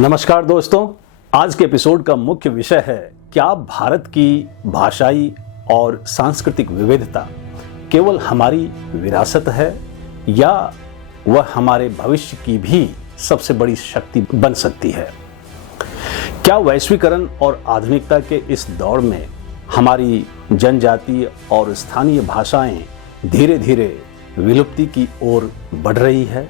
नमस्कार दोस्तों, आज के एपिसोड का मुख्य विषय है क्या भारत की भाषाई और सांस्कृतिक विविधता केवल हमारी विरासत है या वह हमारे भविष्य की भी सबसे बड़ी शक्ति बन सकती है। क्या वैश्वीकरण और आधुनिकता के इस दौर में हमारी जनजातीय और स्थानीय भाषाएं धीरे धीरे विलुप्ति की ओर बढ़ रही है?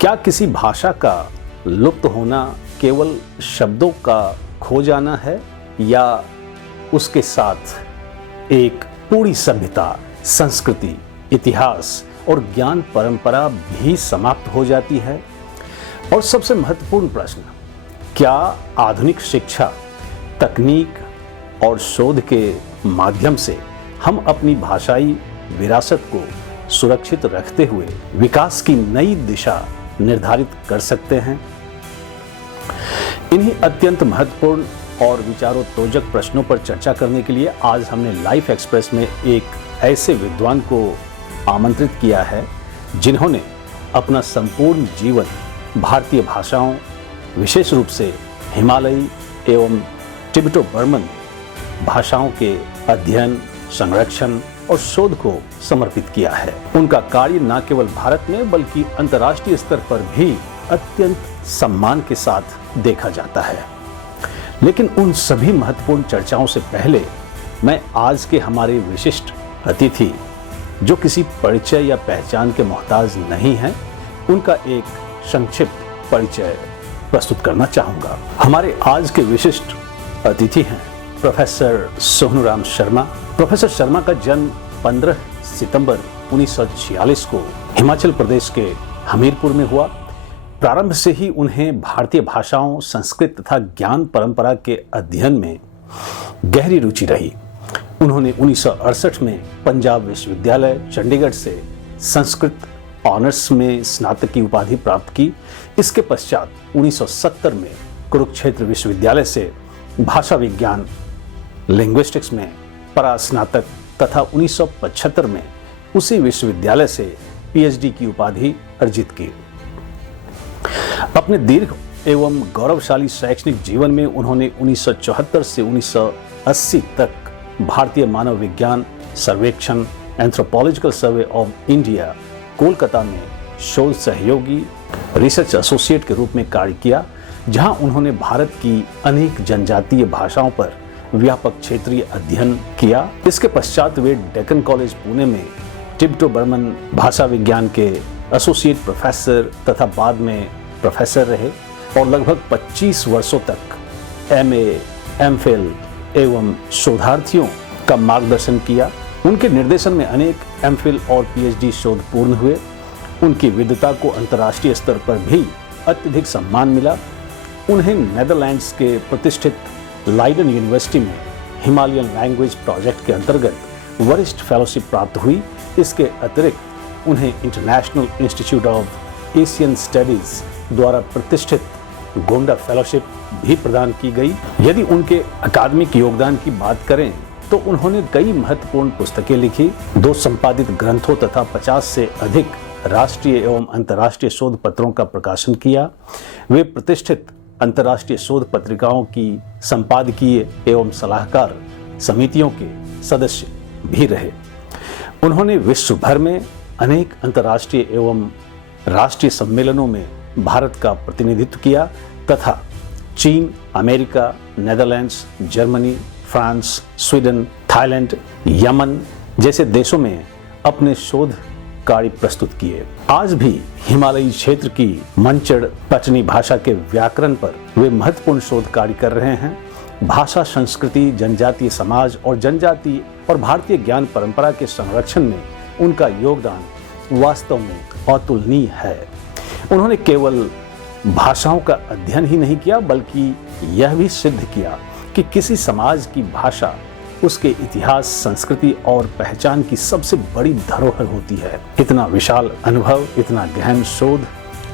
क्या किसी भाषा का लुप्त होना केवल शब्दों का खो जाना है या उसके साथ एक पूरी सभ्यता, संस्कृति, इतिहास और ज्ञान परंपरा भी समाप्त हो जाती है? और सबसे महत्वपूर्ण प्रश्न, क्या आधुनिक शिक्षा, तकनीक और शोध के माध्यम से हम अपनी भाषाई विरासत को सुरक्षित रखते हुए विकास की नई दिशा निर्धारित कर सकते हैं? इन्हीं अत्यंत महत्वपूर्ण और विचारोत्तेजक प्रश्नों पर चर्चा करने के लिए आज हमने लाइफ एक्सप्रेस में एक ऐसे विद्वान को आमंत्रित किया है जिन्होंने अपना संपूर्ण जीवन भारतीय भाषाओं, विशेष रूप से हिमालयी एवं तिब्बतो बर्मन भाषाओं के अध्ययन, संरक्षण और शोध को समर्पित किया है। उनका कार्य न केवल भारत में बल्कि अंतर्राष्ट्रीय स्तर पर भी अत्यंत सम्मान के साथ देखा जाता है। लेकिन उन सभी महत्वपूर्ण चर्चाओं से पहले मैं आज के हमारे विशिष्ट अतिथि, जो किसी परिचय या पहचान के मोहताज नहीं हैं, उनका एक संक्षिप्त परिचय प्रस्तुत करना चाहूँगा। हमारे आज के विशिष्ट अतिथि हैं प्रोफेसर सोनूराम शर्मा। प्रोफेसर शर्मा का जन्म 15 सितंबर 1946 को हिमाचल प्रदेश के हमीरपुर में हुआ। प्रारंभ से ही उन्हें भारतीय भाषाओं, संस्कृत तथा ज्ञान परंपरा के अध्ययन में गहरी रुचि रही। उन्होंने 1968 में पंजाब विश्वविद्यालय चंडीगढ़ से संस्कृत ऑनर्स में स्नातक की उपाधि प्राप्त की। इसके पश्चात 1970 में कुरुक्षेत्र विश्वविद्यालय से भाषा विज्ञान लिंग्विस्टिक्स में परास्नातक तथा 1975 में उसी विश्वविद्यालय से पीएचडी की उपाधि अर्जित की। अपने दीर्घ एवं गौरवशाली शैक्षणिक जीवन में उन्होंने 1974 से 1980 तक भारतीय मानव विज्ञान सर्वेक्षण anthropological survey of India Kolkata में शोध सहयोगी रिसर्च एसोसिएट के रूप में कार्य किया, जहां उन्होंने भारत की अनेक जनजातीय भाषाओं पर व्यापक क्षेत्रीय अध्ययन किया। इसके पश्चात वे डेक्कन कॉलेज पुणे में तिब्बतो बर्मन भाषा विज्ञान के एसोसिएट प्रोफेसर तथा बाद में प्रोफेसर रहे और लगभग 25 वर्षों तक एमए, एमफिल एवं शोधार्थियों का मार्गदर्शन किया। उनके निर्देशन में अनेक एमफिल और पीएचडी शोध पूर्ण हुए। उनकी विद्वता को अंतर्राष्ट्रीय स्तर पर भी अत्यधिक सम्मान मिला। उन्हें नेदरलैंड्स के प्रतिष्ठित लाइडन यूनिवर्सिटी में हिमालयन लैंग्वेज प्रोजेक्ट के अंतर्गत वरिष्ठ फेलोशिप प्राप्त हुई। इसके अतिरिक्त उन्हें international institute of Asian studies द्वारा प्रतिष्ठित गोंडा फेलोशिप भी प्रदान की गई। यदि उनके अकादमिक योगदान की बात करें तो उन्होंने कई महत्वपूर्ण पुस्तकें लिखी, 2 संपादित ग्रंथों तथा 50 से अधिक राष्ट्रीय एवं अंतर्राष्ट्रीय शोध पत्रों का प्रकाशन किया। वे प्रतिष्ठित अंतर्राष्ट्रीय शोध पत्रिकाओं की संपादकीय एवं सलाहकार समितियों के सदस्य भी रहे। उन्होंने विश्व भर में अनेक अंतर्राष्ट्रीय एवं राष्ट्रीय सम्मेलनों में भारत का प्रतिनिधित्व किया तथा चीन, America, Netherlands, Germany, France, Sweden, Thailand, Yemen जैसे देशों में अपने शोध कार्य प्रस्तुत किए। आज भी हिमालयी क्षेत्र की मंचड़ पटनी भाषा के व्याकरण पर वे महत्वपूर्ण शोध कार्य कर रहे हैं। भाषा, संस्कृति, जनजातीय समाज और जनजातीय और भारतीय ज्ञान परंपरा के संरक्षण में उनका योगदान वास्तव में अतुलनीय है। उन्होंने केवल भाषाओं का अध्ययन ही नहीं किया बल्कि यह भी सिद्ध किया कि किसी समाज की भाषा उसके इतिहास, संस्कृति और पहचान की सबसे बड़ी धरोहर होती है। इतना विशाल अनुभव, इतना गहन शोध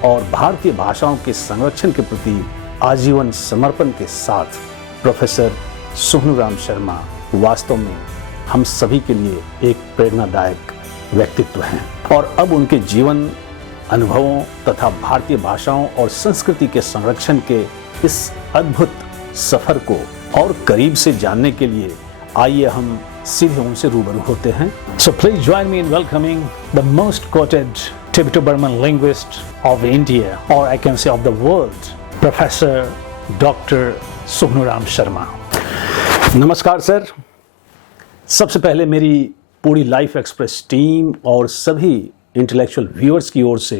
और भारतीय भाषाओं के संरक्षण के प्रति आजीवन समर्पण के साथ प्रोफेसर सोनूराम शर्मा वास्तव में हम सभी के लिए एक प्रेरणादायक व्यक्तित्व हैं। और अब उनके जीवन अनुभवों तथा भारतीय भाषाओं और संस्कृति के संरक्षण के इस अद्भुत सफर को और करीब से जानने के लिए आइए हम सीधे उनसे रूबरू होते हैं. So please join me in welcoming the most quoted Tibeto-Burman linguist of India, or I can say of the world, Professor Dr. Subnuram Sharma. नमस्कार सर. सबसे पहले मेरी पूरी लाइफ एक्सप्रेस टीम और सभी इंटेलेक्चुअल व्यूअर्स की ओर से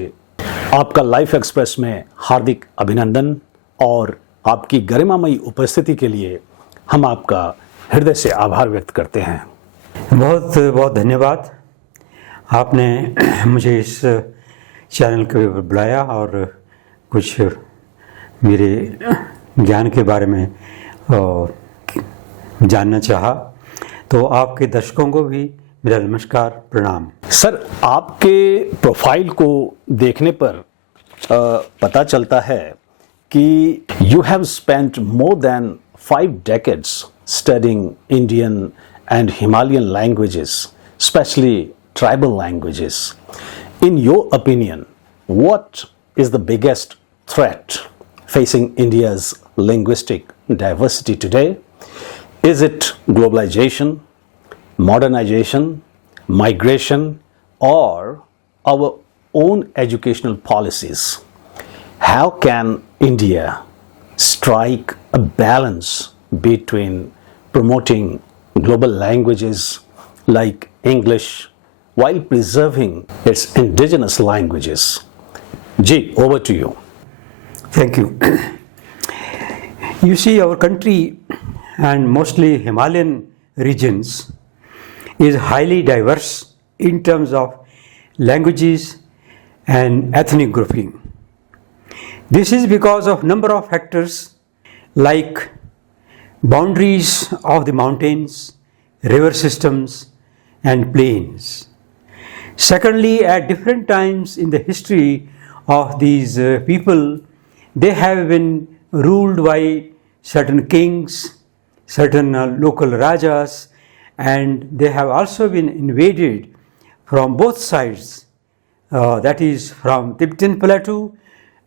आपका लाइफ एक्सप्रेस में हार्दिक अभिनंदन और आपकी गरिमामयी उपस्थिति के लिए हम आपका हृदय से आभार व्यक्त करते हैं. बहुत बहुत धन्यवाद. आपने मुझे इस चैनल के बुलाया और कुछ मेरे ज्ञान के बारे में जानना चाहा. तो आपके दर्शकों को भी मेरा नमस्कार, प्रणाम. सर, आपके प्रोफाइल को देखने पर पता चलता है कि you have spent more than 5 decades studying Indian and Himalayan languages, especially tribal languages. In your opinion, what is the biggest threat facing India's linguistic diversity today? Is it globalization, modernization, migration, or our own educational policies? How can India strike a balance between promoting global languages like English while preserving its indigenous languages? Ji, over to you. Thank you. You see, our country and mostly Himalayan regions is highly diverse in terms of languages and ethnic grouping. This is because of number of factors like boundaries of the mountains, river systems and plains. Secondly, at different times in the history of these people, they have been ruled by certain kings, certain local rajas, and they have also been invaded from both sides, that is from Tibetan Plateau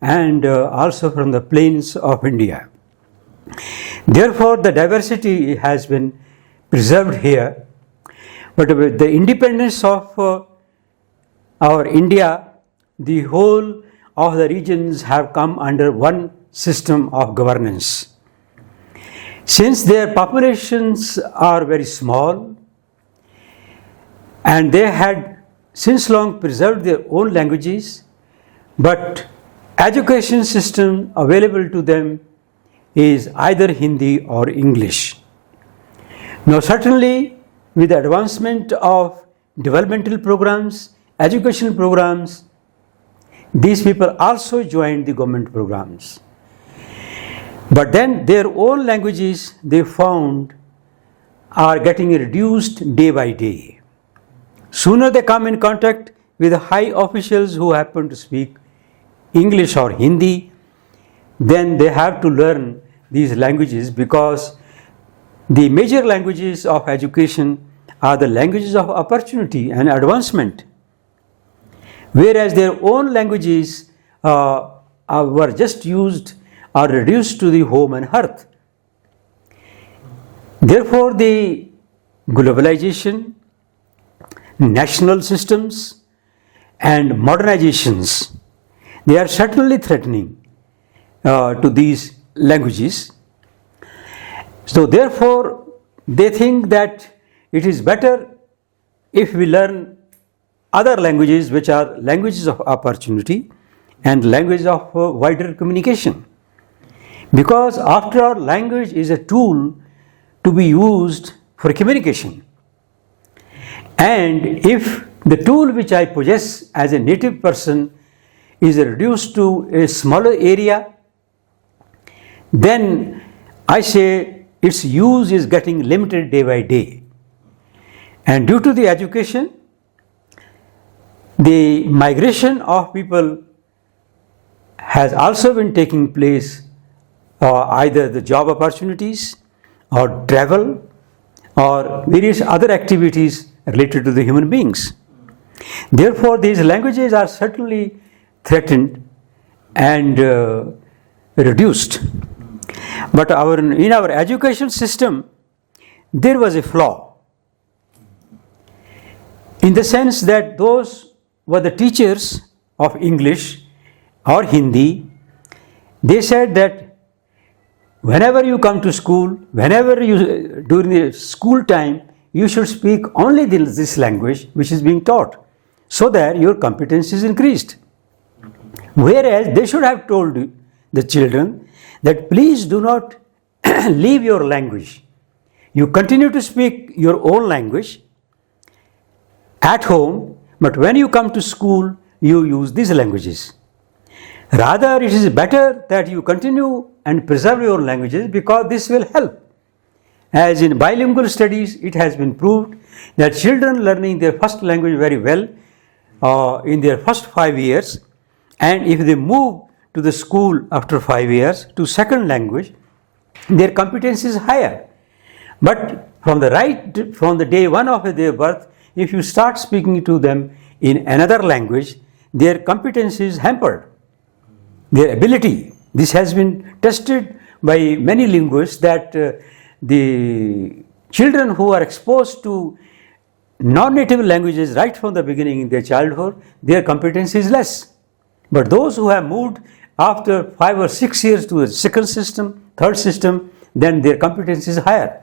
and also from the plains of India. Therefore, the diversity has been preserved here, but with the independence of our India, the whole of the regions have come under one system of governance. Since their populations are very small and they had since long preserved their own languages, but education system available to them is either Hindi or English. Now certainly with the advancement of developmental programs, educational programs, these people also joined the government programs. But then their own languages they found are getting reduced day by day. Sooner they come in contact with high officials who happen to speak English or Hindi, then they have to learn these languages, because the major languages of education are the languages of opportunity and advancement, whereas their own languages were just used or reduced to the home and hearth. Therefore, the globalization, national systems and modernizations, they are certainly threatening to these languages. So therefore, they think that it is better if we learn other languages which are languages of opportunity and languages of wider communication. Because after all, language is a tool to be used for communication. And if the tool which I possess as a native person is reduced to a smaller area, then I say its use is getting limited day by day. And due to the education, the migration of people has also been taking place, either the job opportunities or travel or various other activities related to the human beings. Therefore, these languages are certainly threatened and reduced. But in our education system, there was a flaw, in the sense that those were the teachers of English or Hindi. They said that whenever you come to school, during the school time, you should speak only this language which is being taught, so that your competence is increased. Whereas they should have told the children that please do not leave your language. You continue to speak your own language at home, but when you come to school, you use these languages. Rather, it is better that you continue and preserve your languages, because this will help. As in bilingual studies, it has been proved that children learning their first language very well in their first 5 years, and if they move to the school after 5 years to second language, their competence is higher. But from the day one of their birth, if you start speaking to them in another language, their competence is hampered. Their ability. This has been tested by many linguists, that the children who are exposed to non-native languages right from the beginning in their childhood, their competence is less. But those who have moved after 5 or 6 years to the second system, third system, then their competence is higher.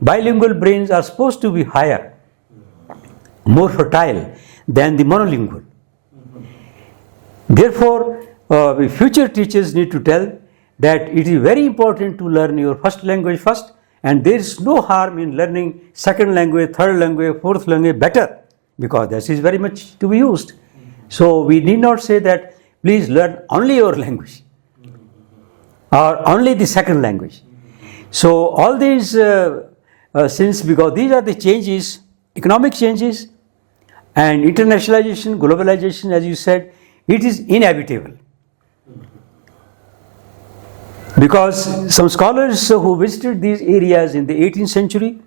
Bilingual brains are supposed to be higher, more fertile than the monolingual. Therefore, future teachers need to tell that it is very important to learn your first language first, and there is no harm in learning second language, third language, fourth language better, because that is very much to be used. So we need not say that please learn only your language or only the second language. So all these, because these are the changes, economic changes and internationalization, globalization, as you said, it is inevitable. Because some scholars who visited these areas in the 18th century,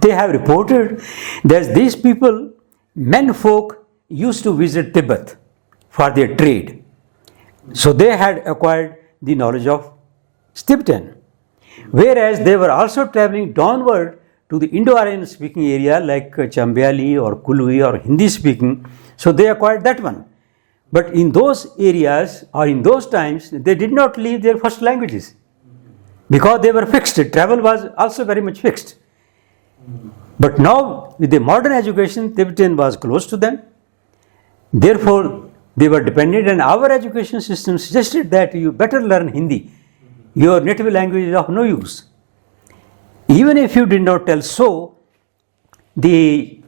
they have reported that these people, men folk, used to visit Tibet for their trade. So they had acquired the knowledge of Tibetan. Whereas they were also traveling downward to the Indo-Aryan speaking area like Chambyali or Kului or Hindi speaking, so they acquired that one. But in those areas or in those times, they did not leave their first languages, because they were fixed. Travel was also very much fixed. But now with the modern education, Tibetan was close to them. Therefore, they were dependent, and our education system suggested that you better learn Hindi. Your native language is of no use. Even if you did not tell so, the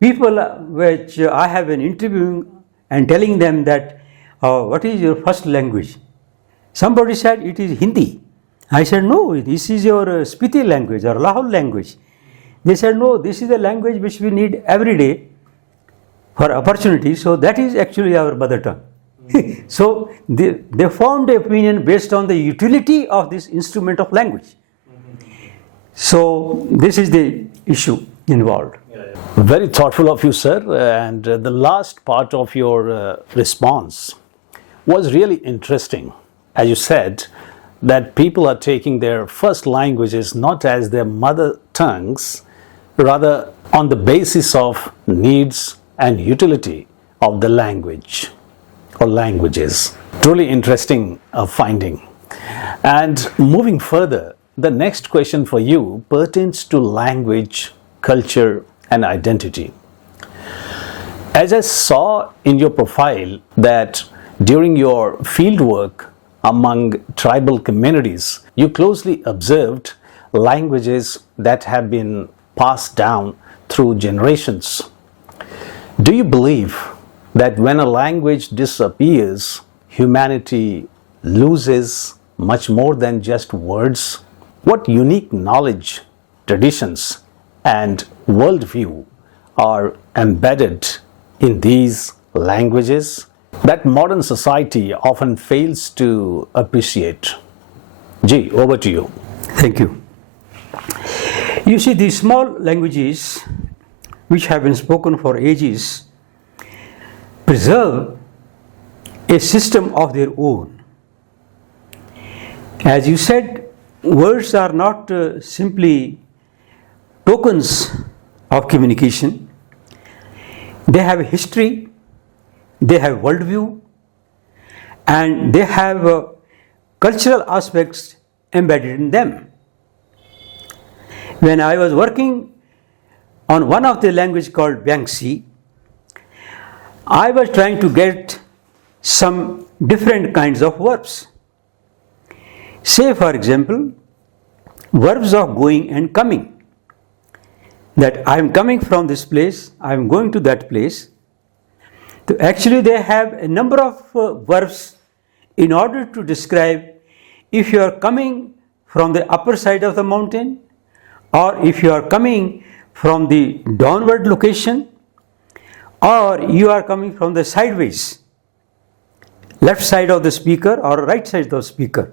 people which I have been interviewing and telling them that, what is your first language? Somebody said it is Hindi. I said, no, this is your Spiti language or Lahore language. They said, no, this is the language which we need every day for opportunity, so that is actually our mother tongue. So they formed an opinion based on the utility of this instrument of language. So this is the issue involved. Very thoughtful of you, sir. And the last part of your response was really interesting. As you said, that people are taking their first languages not as their mother tongues, rather on the basis of needs and utility of the language or languages. Truly interesting finding. And moving further, the next question for you pertains to language, culture, and identity. As I saw in your profile that during your fieldwork among tribal communities, you closely observed languages that have been passed down through generations. Do you believe that when a language disappears, humanity loses much more than just words? What unique knowledge, traditions, and worldview are embedded in these languages that modern society often fails to appreciate? Ji, over to you. Thank you. You see, these small languages which have been spoken for ages preserve a system of their own. As you said, words are not simply tokens of communication. They have a history, they have worldview, and they have cultural aspects embedded in them. When I was working on one of the language called Yangtze, I was trying to get some different kinds of verbs. Say, for example, verbs of going and coming. That I am coming from this place, I am going to that place. So actually, they have a number of verbs in order to describe if you are coming from the upper side of the mountain, or if you are coming from the downward location, or you are coming from the sideways, left side of the speaker or right side of the speaker.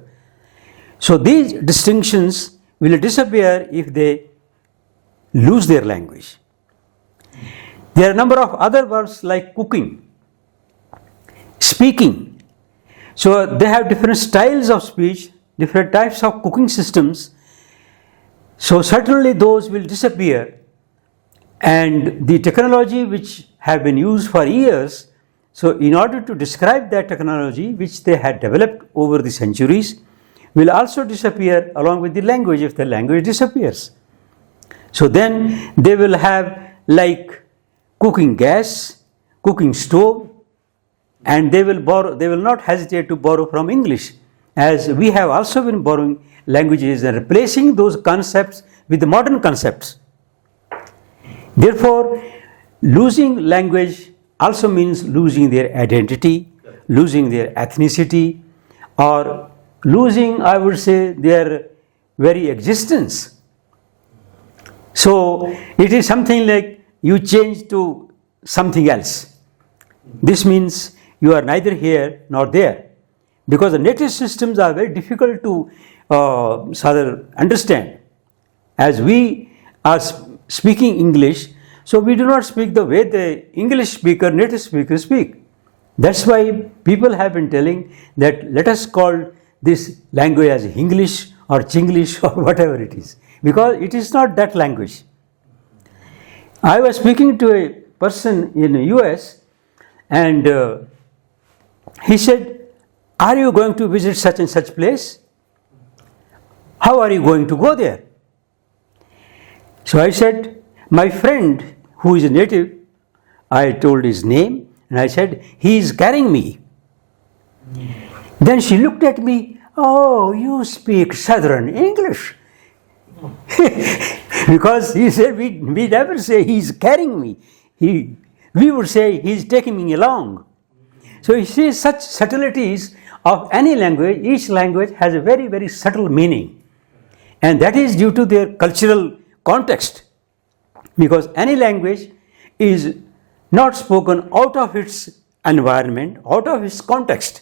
So these distinctions will disappear if they lose their language. There are a number of other verbs like cooking, speaking. So they have different styles of speech, different types of cooking systems. So certainly those will disappear, and the technology which have been used for years, so in order to describe that technology which they had developed over the centuries, will also disappear along with the language if the language disappears. So then they will have like cooking gas, cooking stove, and they will not hesitate to borrow from English, as we have also been borrowing languages and replacing those concepts with the modern concepts. Therefore, losing language also means losing their identity, losing their ethnicity, or losing, I would say, their very existence. So it is something like you change to something else. This means you are neither here nor there, because the native systems are very difficult to understand. As we are speaking English, so we do not speak the way the English speaker, native speakers speak. That's why people have been telling that let us call this language as English or Chinglish or whatever it is, because it is not that language. I was speaking to a person in the US, and he said, "Are you going to visit such and such place? How are you going to go there?" So I said, "My friend who is a native," I told his name, and I said, "He is carrying me." Then she looked at me, "Oh, you speak Southern English." Because he said, we never say he's carrying me. We would say he's taking me along. So you see, such subtleties of any language, each language has a very, very subtle meaning. And that is due to their cultural context. Because any language is not spoken out of its environment, out of its context.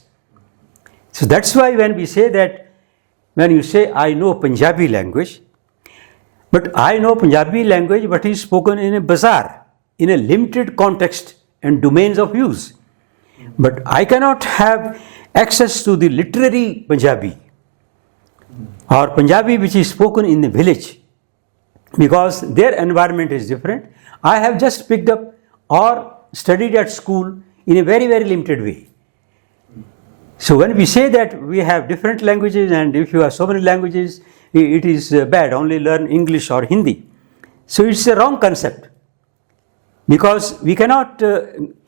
So that's why when we say that, when you say, "I know Punjabi language," but I know Punjabi language, but is spoken in a bazaar, in a limited context and domains of use. But I cannot have access to the literary Punjabi or Punjabi which is spoken in the village, because their environment is different. I have just picked up or studied at school in a very, very limited way. So when we say that we have different languages, and if you have so many languages, it is bad, only learn English or Hindi. So it's a wrong concept, because we cannot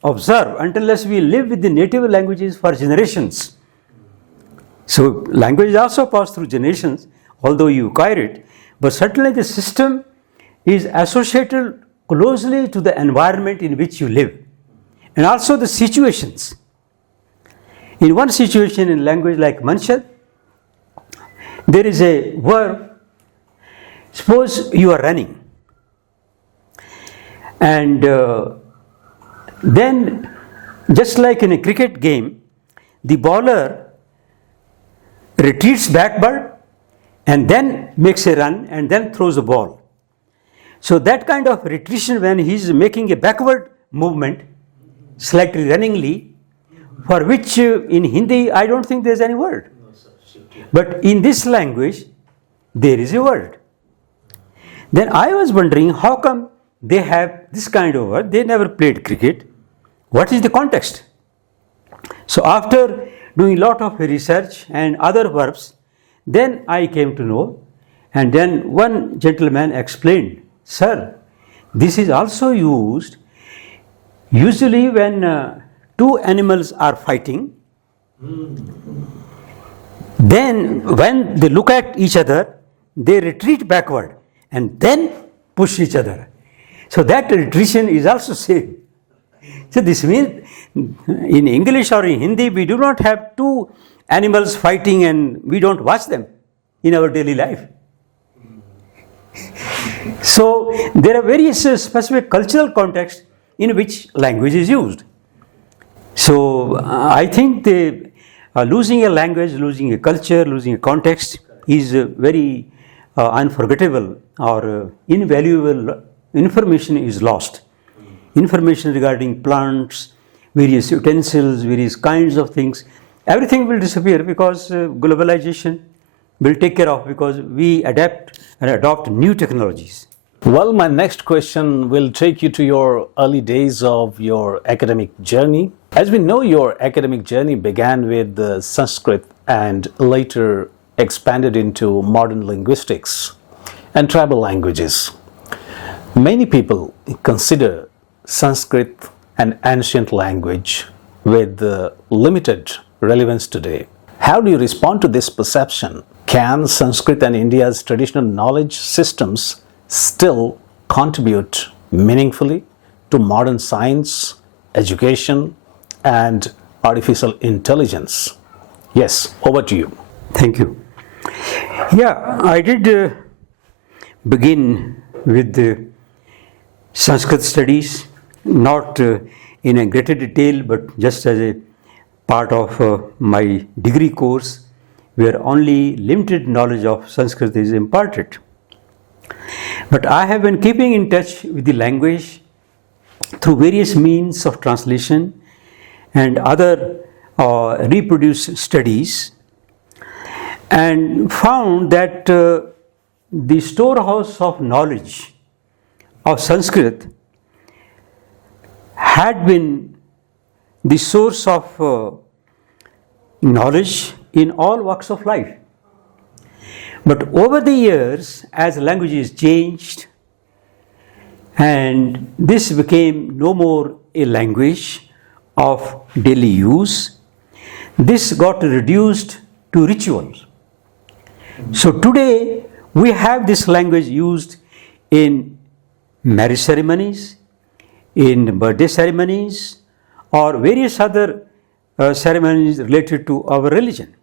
observe unless we live with the native languages for generations. So language also passes through generations, although you acquire it, but certainly the system is associated closely to the environment in which you live, and also the situations. In one situation in language like Manshad, there is a verb. Suppose you are running, and then just like in a cricket game, the bowler retreats backward and then makes a run and then throws the ball. So that kind of retreat, when he is making a backward movement, slightly runningly, for which in Hindi I don't think there's any word. But in this language, there is a word. Then I was wondering, how come they have this kind of word? They never played cricket. What is the context? So after doing a lot of research and other verbs, then I came to know, and then one gentleman explained, sir, this is also used usually when two animals are fighting. Then when they look at each other, they retreat backward and then push each other. So that retreation is also same. So this means in English or in Hindi, we do not have two animals fighting and we don't watch them in our daily life. So there are various specific cultural contexts in which language is used. So I think losing a language, losing a culture, losing a context is very unforgettable or invaluable information is lost. Information regarding plants, various utensils, various kinds of things, everything will disappear because globalization will take care of, because we adapt and adopt new technologies. Well, my next question will take you to your early days of your academic journey. As we know, your academic journey began with the Sanskrit and later expanded into modern linguistics and tribal languages. Many people consider Sanskrit an ancient language with limited relevance today. How do you respond to this perception? Can Sanskrit and India's traditional knowledge systems still contribute meaningfully to modern science, education, and artificial intelligence? Yes, over to you. Thank you. Yeah, I did begin with the Sanskrit studies, not in a greater detail, but just as a part of my degree course, where only limited knowledge of Sanskrit is imparted. But I have been keeping in touch with the language through various means of translation and other reproduced studies, and found that the storehouse of knowledge of Sanskrit had been the source of knowledge in all walks of life. But over the years, as languages changed and this became no more a language of daily use, this got reduced to rituals. So today we have this language used in marriage ceremonies, in birthday ceremonies, or various other ceremonies related to our religion.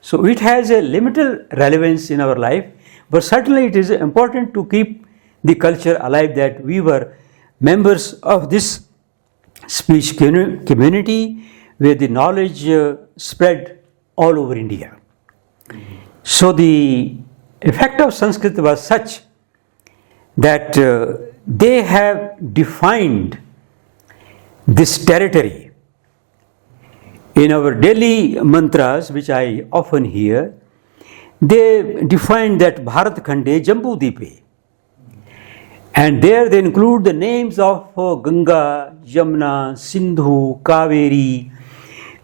So it has a limited relevance in our life, but certainly it is important to keep the culture alive, that we were members of this speech community where the knowledge spread all over India. So the effect of Sanskrit was such that they have defined this territory. In our daily mantras, which I often hear, they define that Bharat Khande Jambu Deepe. And there they include the names of Ganga, Yamuna, Sindhu, Kaveri,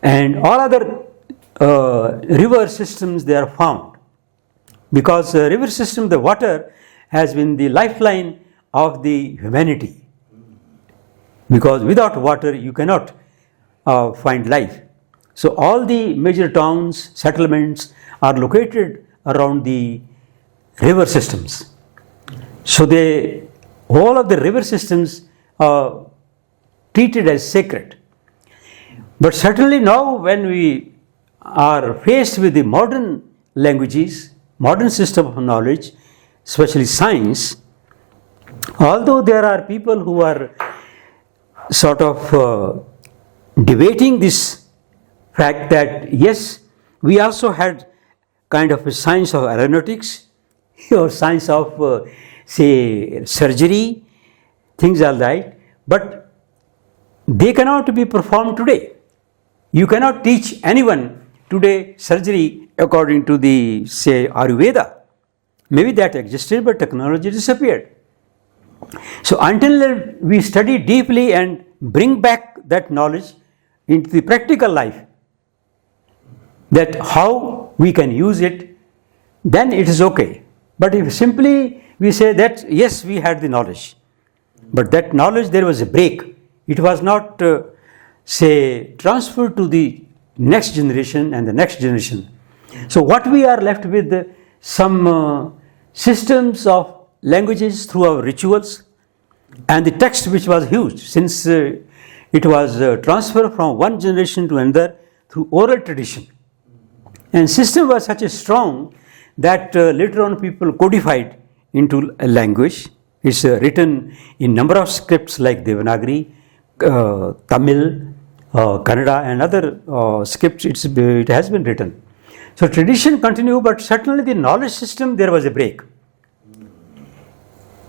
and all other river systems they are found. Because river system, the water has been the lifeline of the humanity. Because without water you cannot find life. So all the major towns, settlements are located around the river systems. So all of the river systems are treated as sacred. But certainly now when we are faced with the modern languages, modern system of knowledge, especially science, although there are people who are sort of debating this fact that yes, we also had kind of a science of aeronautics or science of say surgery, things like that, but they cannot be performed today. You cannot teach anyone today surgery according to the, say, Ayurveda. Maybe that existed, but technology disappeared. So until we study deeply and bring back that knowledge into the practical life, that how we can use it, then it is okay. But if simply we say that yes, we had the knowledge, but that knowledge, there was a break. It was not, say, transferred to the next generation and the next generation. So what we are left with, some systems of languages through our rituals, and the text which was huge, since it was transferred from one generation to another through oral tradition. And system was such a strong that later on people codified into a language. It's written in number of scripts like Devanagari, Tamil, Kannada, and other scripts. It has been written. So tradition continued, but certainly the knowledge system, there was a break.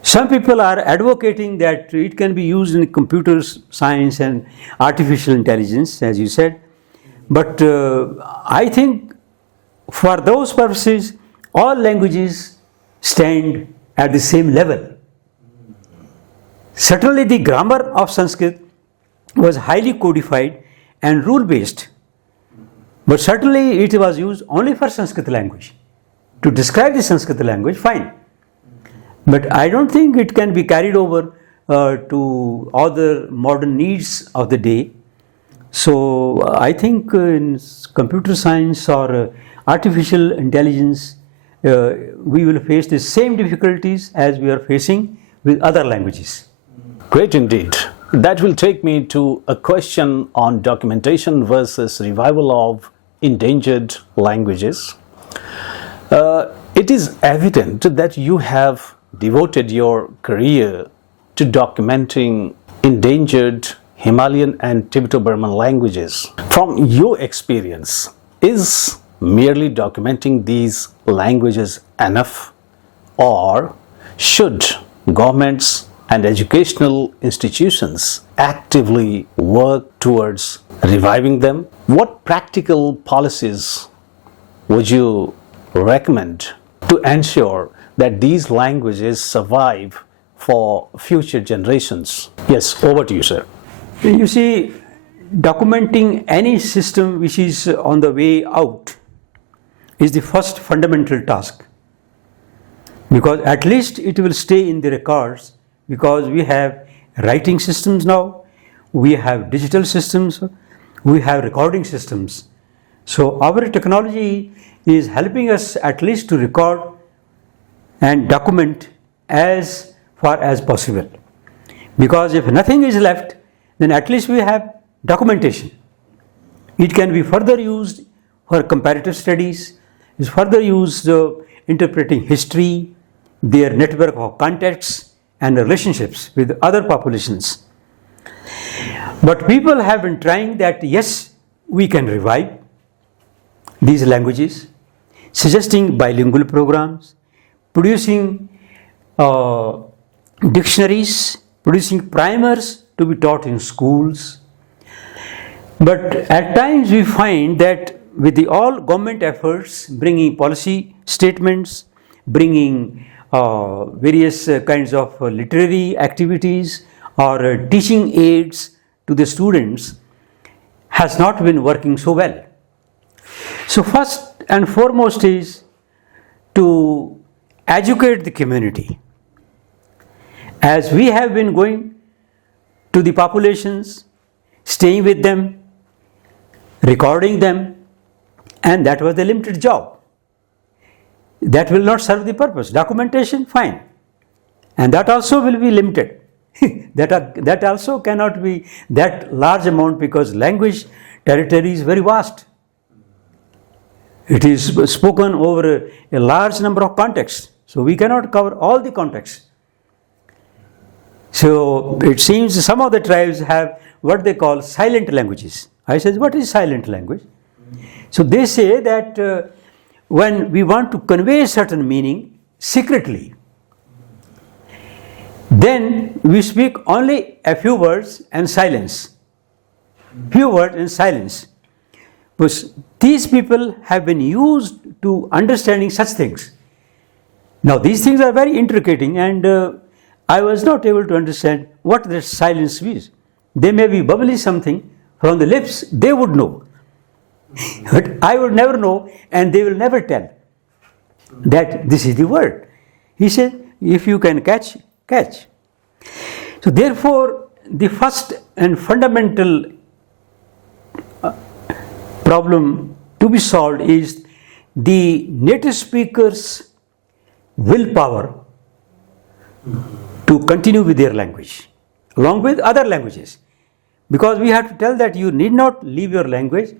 Some people are advocating that it can be used in computer science and artificial intelligence, as you said. But I think for those purposes, all languages stand at the same level. Certainly the grammar of Sanskrit was highly codified and rule-based. But certainly it was used only for Sanskrit language. To describe the Sanskrit language, fine. But I don't think it can be carried over to other modern needs of the day. So I think in computer science or artificial intelligence, we will face the same difficulties as we are facing with other languages. Great indeed. That will take me to a question on documentation versus revival of endangered languages. It is evident that you have devoted your career to documenting endangered Himalayan and Tibeto-Burman languages. From your experience, is merely documenting these languages enough, or should governments and educational institutions actively work towards reviving them? What practical policies would you recommend to ensure that these languages survive for future generations? Yes, over to you, sir. You see, documenting any system which is on the way out is the first fundamental task, because at least it will stay in the records, because we have writing systems now, we have digital systems, we have recording systems. So our technology is helping us at least to record and document as far as possible. Because if nothing is left, then at least we have documentation. It can be further used for comparative studies, is further used interpreting history, their network of contacts and relationships with other populations. But people have been trying that, yes, we can revive these languages, suggesting bilingual programs, producing dictionaries, producing primers to be taught in schools. But at times we find that with the all government efforts, bringing policy statements, bringing various kinds of literary activities or teaching aids to the students, has not been working so well. So first and foremost is to educate the community. As we have been going to the populations, staying with them, recording them, and that was the limited job. That will not serve the purpose. Documentation, fine. And that also will be limited. that also cannot be that large amount, because language territory is very vast. It is spoken over a large number of contexts. So we cannot cover all the contexts. So it seems some of the tribes have what they call silent languages. I said, what is silent language? So they say that when we want to convey a certain meaning secretly, then we speak only a few words and silence. Few words and silence. But these people have been used to understanding such things. Now these things are very intricate, and I was not able to understand what their silence is. They may be bubbly something from the lips, they would know. But I would never know, and they will never tell that this is the word. He said, if you can catch, catch. So therefore, the first and fundamental problem to be solved is the native speakers' willpower to continue with their language, along with other languages. Because we have to tell that you need not leave your language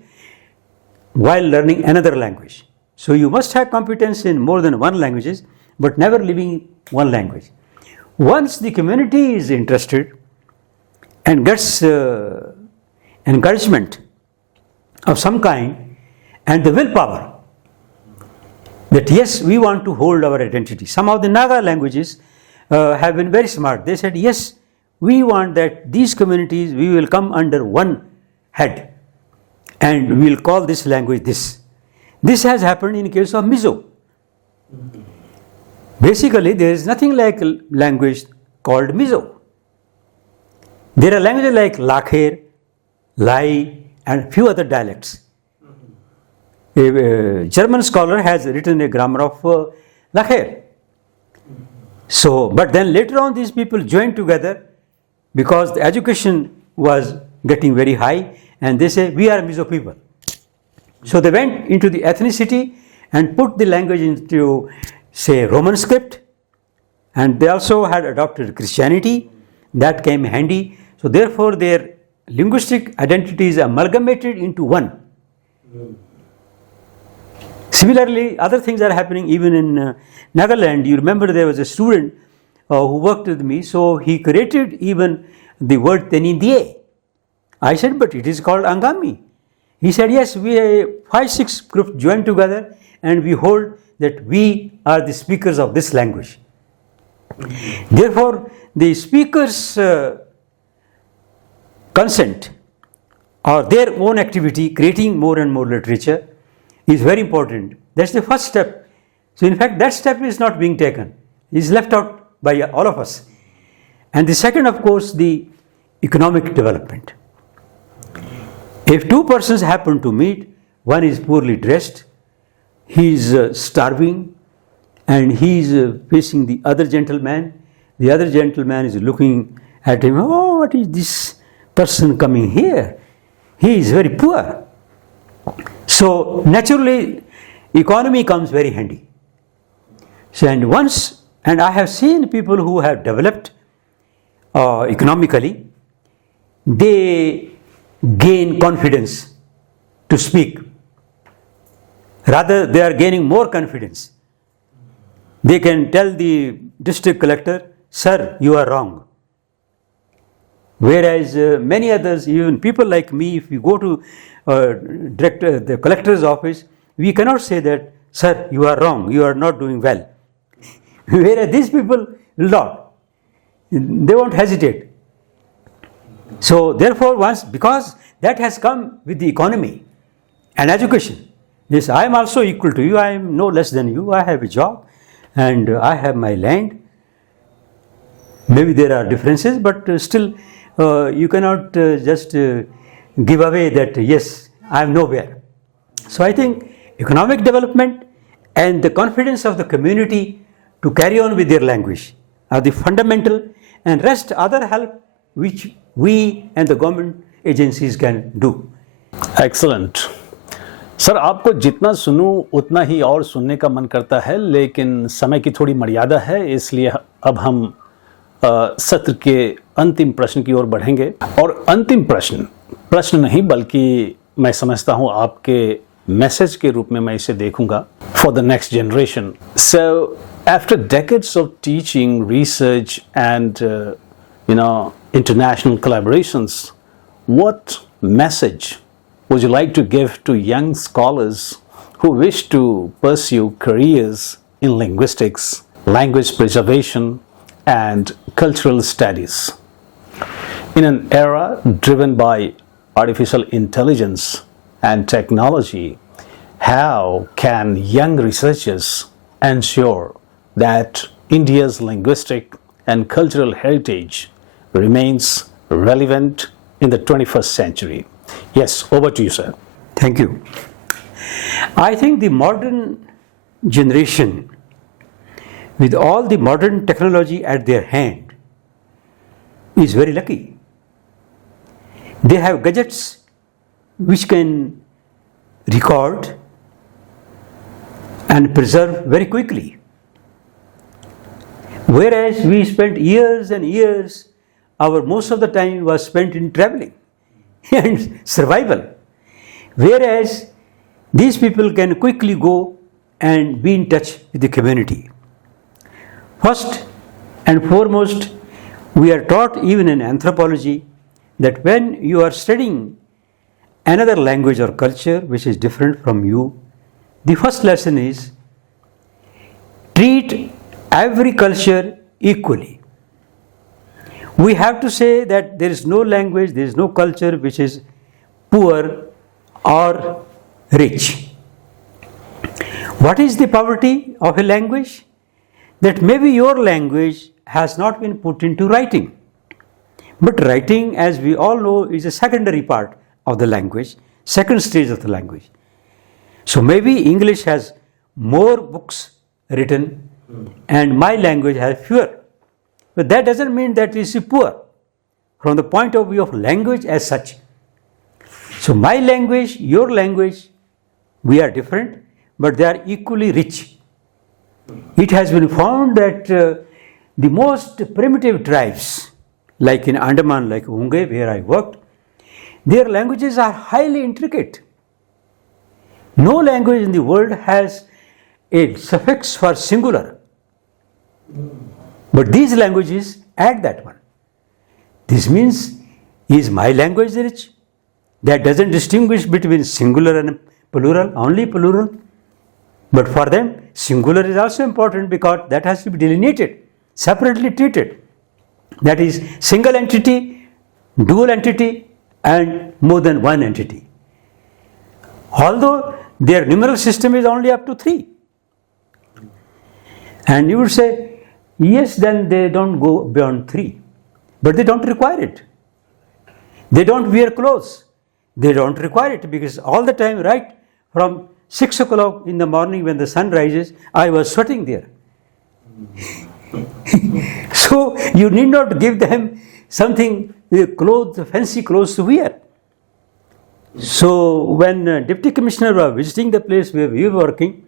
while learning another language. So you must have competence in more than one languages, but never leaving one language. Once the community is interested and gets encouragement of some kind and the willpower that yes, we want to hold our identity. Some of the Naga languages have been very smart. They said, yes, we want that these communities, we will come under one head and we will call this language this. This has happened in case of Mizo. Basically, there is nothing like a language called Mizo. There are languages like Lakher, Lai, and few other dialects. A German scholar has written a grammar of Lakher. So, but then later on these people joined together because the education was getting very high, and they say, we are Mizo people. So they went into the ethnicity and put the language into, say, Roman script, and they also had adopted Christianity. That came handy. So therefore their linguistic identity is amalgamated into one. Similarly, other things are happening even in Nagaland. You remember there was a student who worked with me, so he created even the word Tenindie. I said, but it is called Angami. He said, yes, we 5-6 groups joined together and we hold that we are the speakers of this language. Therefore, the speakers' consent or their own activity, creating more and more literature, is very important. That's the first step. So in fact, that step is not being taken. It is left out by all of us. And the second, of course, the economic development. If two persons happen to meet, one is poorly dressed, he is starving, and he is facing the other gentleman. The other gentleman is looking at him, oh, what is this person coming here? He is very poor. So naturally, economy comes very handy. So, and I have seen people who have developed economically, they gain confidence to speak. Rather, they are gaining more confidence. They can tell the district collector, sir, you are wrong. Whereas many others, even people like me, if we go to the collector's office, we cannot say that, sir, you are wrong, you are not doing well. Whereas these people will not. They won't hesitate. So therefore, because that has come with the economy and education. Yes, I am also equal to you, I am no less than you, I have a job and I have my land. Maybe there are differences, but still you cannot just give away that, yes, I am nowhere. So I think economic development and the confidence of the community to carry on with their language are the fundamental, and rest other help which we and the government agencies can do. Excellent. Sir, आपको जितना सुनूं उतना ही और सुनने का मन करता है, लेकिन समय की थोड़ी मर्यादा है, इसलिए अब हम सत्र के अंतिम प्रश्न की ओर बढ़ेंगे. और अंतिम प्रश्न नहीं बल्कि मैं समझता हूं आपके मैसेज के रूप में मैं इसे देखूंगा. For the next generation. So after decades of teaching, research and international collaborations, what message would you like to give to young scholars who wish to pursue careers in linguistics, language preservation, and cultural studies? In an era driven by artificial intelligence and technology, how can young researchers ensure that India's linguistic and cultural heritage remains relevant in the 21st century? Yes, over to you, sir. Thank you. I think the modern generation, with all the modern technology at their hand, is very lucky. They have gadgets which can record and preserve very quickly. Whereas we spent years and years, our most of the time was spent in traveling and survival. Whereas these people can quickly go and be in touch with the community. First and foremost, we are taught even in anthropology that when you are studying another language or culture which is different from you, the first lesson is treat every culture equally. We have to say that there is no language, there is no culture which is poor or rich. What is the poverty of a language? That maybe your language has not been put into writing. But writing, as we all know, is a secondary part of the language, second stage of the language. So maybe English has more books written and my language has fewer. But that doesn't mean that it is poor from the point of view of language as such. So my language, your language, we are different, but they are equally rich. It has been found that the most primitive tribes, like in Andaman, like Unge, where I worked, their languages are highly intricate. No language in the world has a suffix for singular. But these languages add that one. This means, is my language rich? That doesn't distinguish between singular and plural, only plural. But for them, singular is also important because that has to be delineated, separately treated. That is single entity, dual entity, and more than one entity. Although their numeral system is only up to 3. And you would say, yes, then they don't go beyond 3. But they don't require it. They don't wear clothes. They don't require it because all the time, right from 6 o'clock in the morning when the sun rises, I was sweating there. So you need not give them something, clothes, fancy clothes to wear. So when Deputy Commissioner was visiting the place where we were working,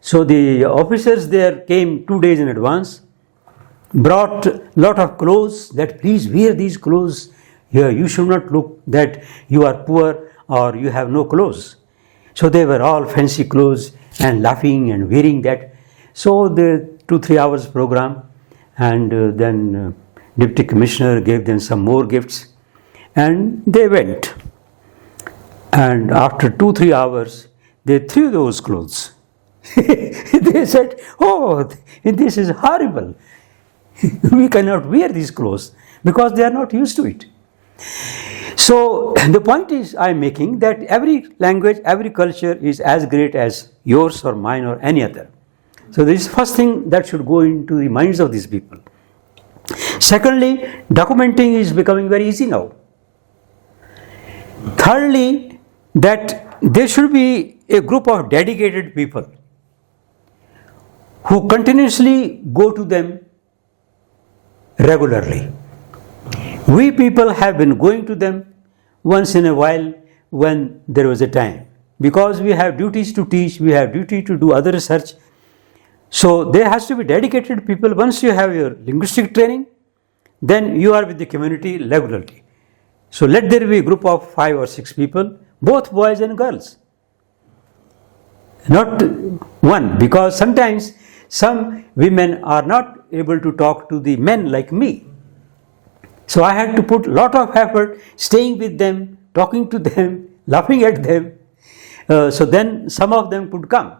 so the officers there came 2 days in advance, brought a lot of clothes that please wear these clothes. Here you should not look that you are poor or you have no clothes. So they were all fancy clothes and laughing and wearing that. So the 2-3 hours program, and then Deputy Commissioner gave them some more gifts and they went. And after 2-3 hours, they threw those clothes. They said, oh, this is horrible. We cannot wear these clothes because they are not used to it. So the point is I am making that every language, every culture is as great as yours or mine or any other. So this is the first thing that should go into the minds of these people. Secondly, documenting is becoming very easy now. Thirdly, that there should be a group of dedicated people who continuously go to them regularly. We people have been going to them once in a while when there was a time. Because we have duties to teach, we have duty to do other research. So there has to be dedicated people. Once you have your linguistic training, then you are with the community regularly. So let there be a group of 5 or 6 people, both boys and girls. Not one, because sometimes some women are not able to talk to the men like me. So I had to put a lot of effort staying with them, talking to them, laughing at them. So then some of them could come.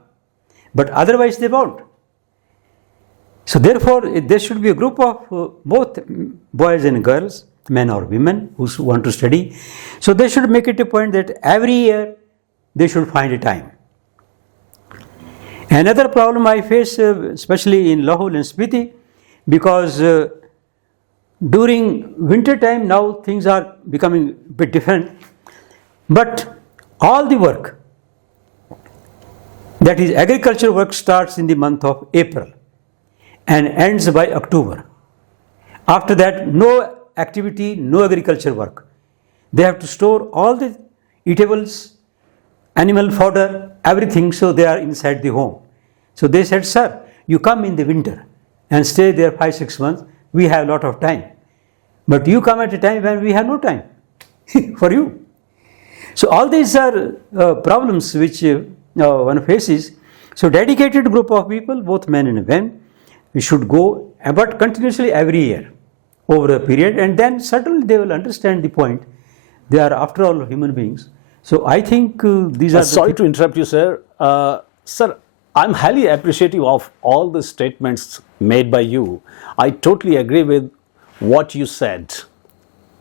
But otherwise they won't. So therefore there should be a group of both boys and girls, men or women who want to study. So they should make it a point that every year they should find a time. Another problem I face, especially in Lahore and Spiti, because during winter time now things are becoming a bit different, but all the work, that is agriculture work, starts in the month of April and ends by October. After that, no activity, no agriculture work. They have to store all the eatables, animal fodder, everything, so they are inside the home. So they said, sir, you come in the winter and stay there 5-6 months, we have a lot of time. But you come at a time when we have no time for you. So all these are problems which one faces. So dedicated group of people, both men and women, we should go, but continuously every year over a period, and then certainly they will understand the point. They are after all human beings. So I think these are... Sorry to interrupt you, sir. Sir, I'm highly appreciative of all the statements made by you. I totally agree with what you said,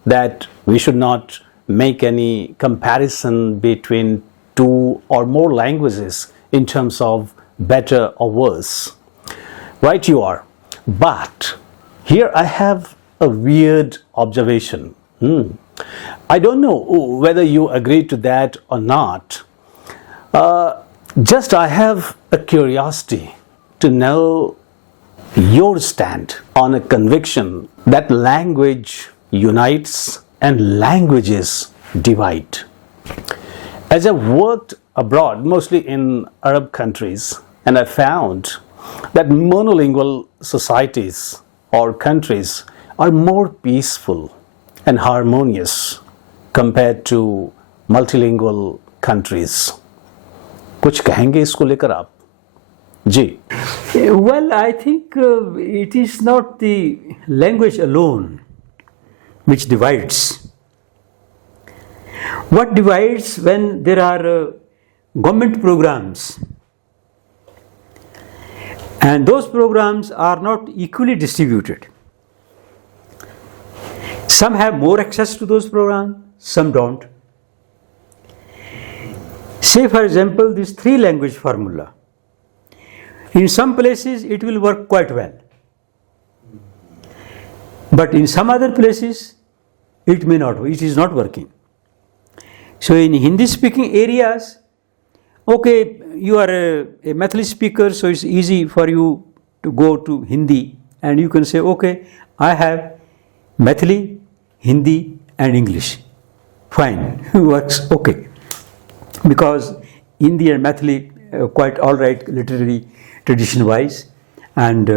that we should not make any comparison between two or more languages in terms of better or worse. Right you are. But here I have a weird observation. I don't know whether you agree to that or not. Just I have a curiosity to know your stand on a conviction that language unites and languages divide. As I've worked abroad, mostly in Arab countries, and I found that monolingual societies or countries are more peaceful and harmonious compared to multilingual countries. कुछ कहेंगे इसको लेकर आप? जी. Well, I think it is not the language alone which divides. What divides when there are government programs, and those programs are not equally distributed. Some have more access to those programs, some don't. Say for example this 3-language formula. In some places it will work quite well, but in some other places it may not, it is not working. So in Hindi speaking areas, okay, you are a Maithili speaker, so it's easy for you to go to Hindi and you can say, okay, I have Maithili, Hindi and English. Fine, works okay. Because Hindi and Maithili quite alright literary tradition wise, and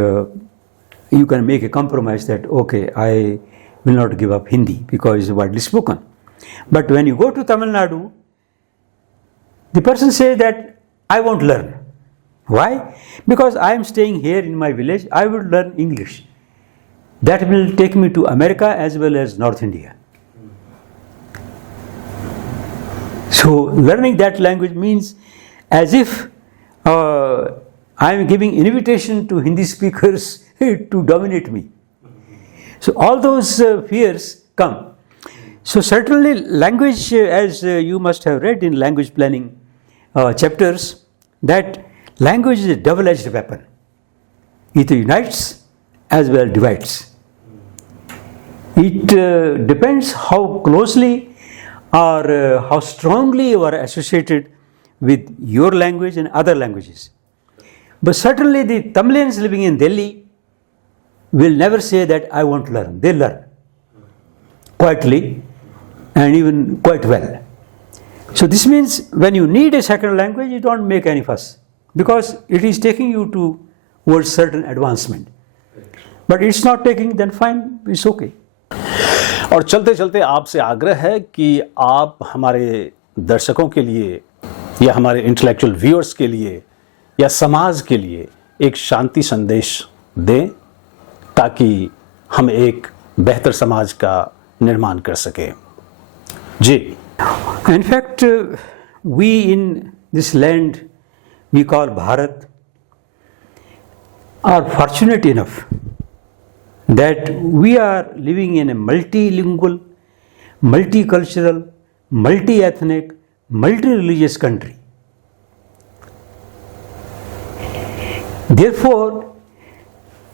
you can make a compromise that okay, I will not give up Hindi because it's widely spoken. But when you go to Tamil Nadu, the person says that I won't learn. Why? Because I am staying here in my village, I will learn English. That will take me to America as well as North India. So learning that language means as if I am giving invitation to Hindi speakers to dominate me. So all those fears come. So certainly language, as you must have read in language planning chapters, that language is a double-edged weapon. It unites as well as divides. It depends how closely or how strongly you are associated with your language and other languages. But certainly the Tamilians living in Delhi will never say that I won't learn. They learn quietly and even quite well. So this means when you need a second language, you don't make any fuss because it is taking you towards certain advancement. But it's not taking, then fine, it's okay. और चलते चलते आपसे आग्रह है कि आप हमारे दर्शकों के लिए या हमारे इंटेलेक्चुअल व्यूअर्स के लिए या समाज के लिए एक शांति संदेश दें ताकि हम एक बेहतर समाज का निर्माण कर सकें. जी. In fact, we in this land we call Bharat are fortunate enough that we are living in a multilingual, multicultural, multi-ethnic, multi-religious country. Therefore,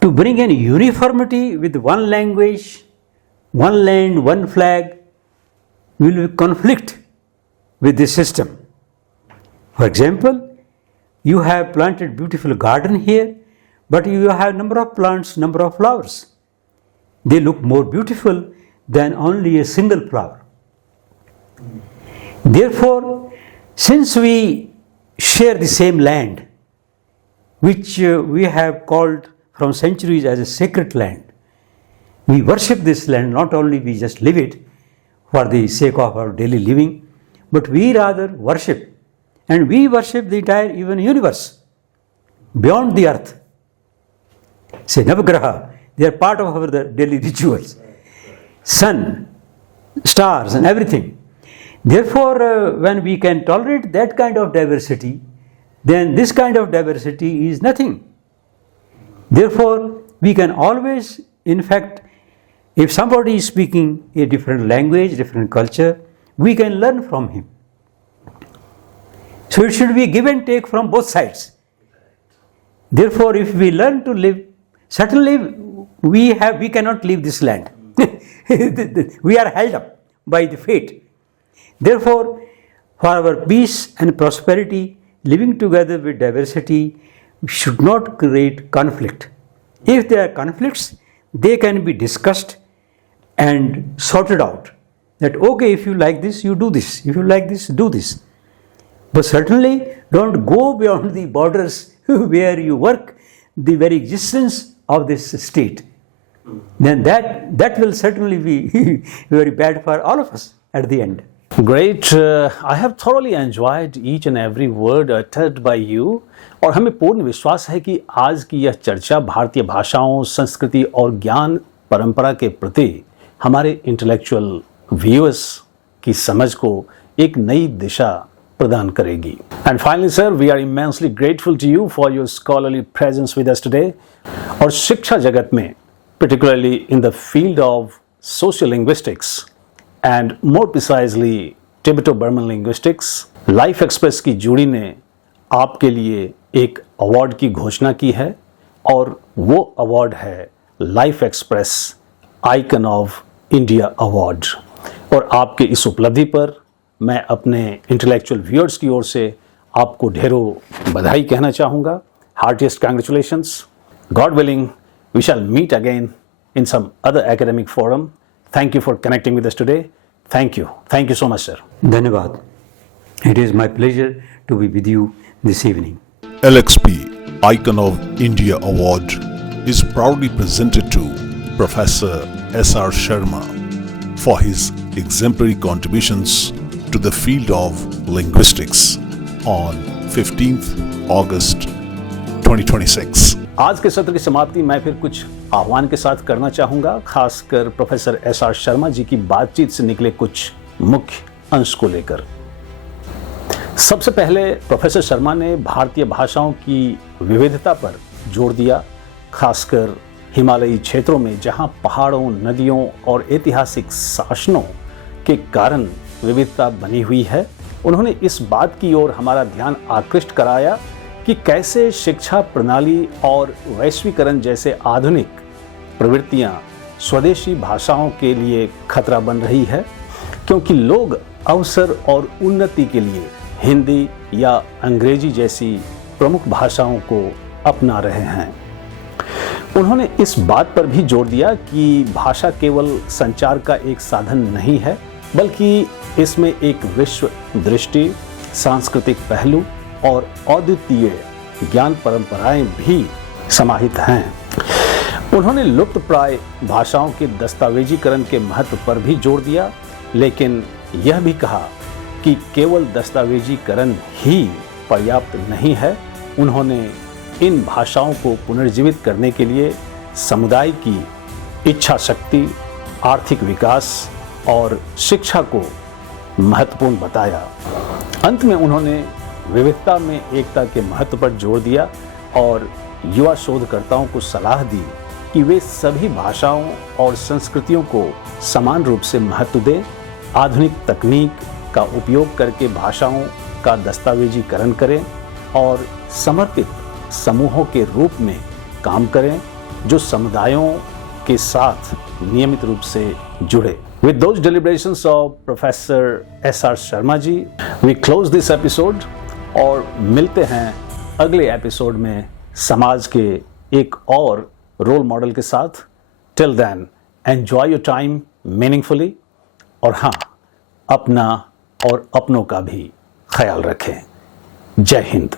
to bring in uniformity with one language, one land, one flag, will conflict with this system. For example, you have planted beautiful garden here, but you have number of plants, number of flowers. They look more beautiful than only a single flower. Therefore, since we share the same land, which we have called from centuries as a sacred land, we worship this land, not only we just live it for the sake of our daily living, but we rather worship, and we worship the entire even universe beyond the earth. Say Navagraha, they are part of our daily rituals. Sun, stars and everything. Therefore, when we can tolerate that kind of diversity, then this kind of diversity is nothing. Therefore, we can always, in fact, if somebody is speaking a different language, different culture, we can learn from him. So it should be give and take from both sides. Therefore, if we learn to live, certainly we cannot leave this land. We are held up by the fate. Therefore, for our peace and prosperity, living together with diversity, we should not create conflict. If there are conflicts, they can be discussed and sorted out. That okay, if you like this, you do this. If you like this, do this. But certainly don't go beyond the borders where you work, the very existence of this state. Then that will certainly be very bad for all of us at the end. Great. I have thoroughly enjoyed each and every word uttered by you. और हमें पूर्ण विश्वास है कि आज की यह चर्चा भारतीय भाषाओं, संस्कृति और ज्ञान परंपरा के प्रति हमारे इंटेलेक्चुअल व्यूअर्स की समझ को एक नई दिशा प्रदान करेगी. And finally sir, we are immensely grateful to you for your scholarly presence with us today. और शिक्षा जगत में, particularly in the field of sociolinguistics and more precisely Tibeto-Burman linguistics, life express की जुड़ी ने आपके लिए एक अवार्ड की घोषणा की है और वो अवार्ड है life express icon of India award. और आपके इस उपलब्धि पर मैं अपने इंटेलेक्चुअल व्यूअर्स की ओर से आपको ढेरों बधाई कहना चाहूँगा. Heartiest congratulations. God willing, we shall meet again in some other academic forum. Thank you for connecting with us today. Thank you. Thank you so much, sir. Dhanyavad. It is my pleasure to be with you this evening. LXP Icon of India Award is proudly presented to Professor S.R. Sharma for his exemplary contributions to the field of linguistics on 15th August 2026. आज के सत्र की समाप्ति मैं फिर कुछ आह्वान के साथ करना चाहूँगा, खासकर प्रोफेसर एस.आर. शर्मा जी की बातचीत से निकले कुछ मुख्य अंश को लेकर. सबसे पहले प्रोफेसर शर्मा ने भारतीय भाषाओं की विविधता पर जोर दिया, खासकर हिमालयी क्षेत्रों में जहां पहाड़ों, नदियों और ऐतिहासिक शासनों के कारण विविधता बनी हुई है. उन्होंने इस बात की ओर हमारा ध्यान आकृष्ट कराया कि कैसे शिक्षा प्रणाली और वैश्वीकरण जैसे आधुनिक प्रवृत्तियां स्वदेशी भाषाओं के लिए खतरा बन रही है, क्योंकि लोग अवसर और उन्नति के लिए हिंदी या अंग्रेजी जैसी प्रमुख भाषाओं को अपना रहे हैं. उन्होंने इस बात पर भी जोर दिया कि भाषा केवल संचार का एक साधन नहीं है, बल्कि इसमें एक विश्व दृष्टि, सांस्कृतिक पहलू और अद्वितीय ज्ञान परंपराएं भी समाहित हैं. उन्होंने लुप्त प्राय भाषाओं के दस्तावेजीकरण के महत्व पर भी जोर दिया, लेकिन यह भी कहा कि केवल दस्तावेजीकरण ही पर्याप्त नहीं है. उन्होंने इन भाषाओं को पुनर्जीवित करने के लिए समुदाय की इच्छा शक्ति, आर्थिक विकास और शिक्षा को महत्वपूर्ण बताया. अंत में उन्होंने विविधता में एकता के महत्व पर जोर दिया और युवा शोधकर्ताओं को सलाह दी कि वे सभी भाषाओं और संस्कृतियों को समान रूप से महत्व दें. आधुनिक तकनीक का उपयोग करके भाषाओं का दस्तावेजीकरण करें और समर्पित समूहों के रूप में काम करें जो समुदायों के साथ नियमित रूप से जुड़े। With those deliberations of Professor S.R. Sharma ji, we close this episode और मिलते हैं अगले एपिसोड में समाज के एक और रोल मॉडल के साथ। Till then, enjoy your time meaningfully और हाँ, अपना और अपनों का भी ख्याल रखें। जय हिंद।